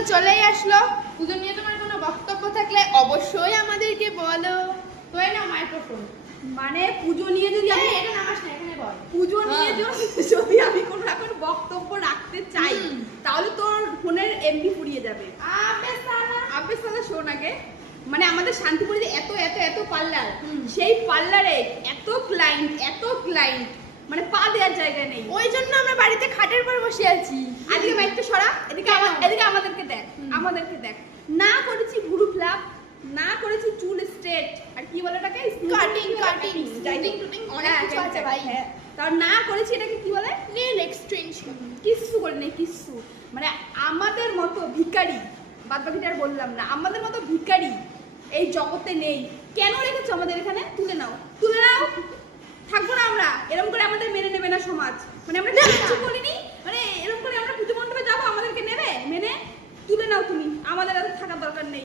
তো চলেই আসলো, পুজো নিয়ে তোমার কোনো বক্তব্য থাকলে অবশ্যই আমাদেরকে বলো। তো এই নাও মাইক্রোফোন। মানে পুজো নিয়ে যদি আমি এটা নামাস না, এখানে বল। পুজো নিয়ে যদি আমি কোনো এখন বক্তব্য রাখতে চাই তাহলে তোর ফোনের এমবি ফুরিয়ে যাবে। আবে সালা শোন আগে, মানে আমাদের শান্তিপুরে এত এত এত পার্লার, সেই পার্লারে এত ক্লায়েন্ট মানে পা দেওয়ার জায়গা নেই। ওই জন্য আমরা বাড়িতে খাটের পর বসে আছি। আজকে মাইকটা সরা, এদিকে আমাদেরকে দেখ। না করেছি ভুরু ফ্ল্যাপ, না করেছি চুল স্ট্রেট, আর কি বলে এটাকে কাটিং অনেক হ্যাঁ, কিছু আছে ভাই। হ্যাঁ, তার না করেছি এটাকে কি বলে নেল এক্সটেনশন। কিচ্ছু করে নেই কিচ্ছু। মানে আমাদের মতো ভিখারি, বাদ বাকিটা আর বললাম না, আমাদের মতো ভিখারি এই জগতে নেই। কেন রেখেছো আমাদের এখানে? তুলে নাও থাকবো না আমরা। এরকম করে আমাদের মেনে নেবে না সমাজ। মানে আমরা কিছু করিনি, মানে এরকম করে আমরা পুজো মণ্ডপে যাবো, আমাদেরকে নেবে মেনে? তুলে নাও তুমি, আমাদের আর থাকার দরকার নেই।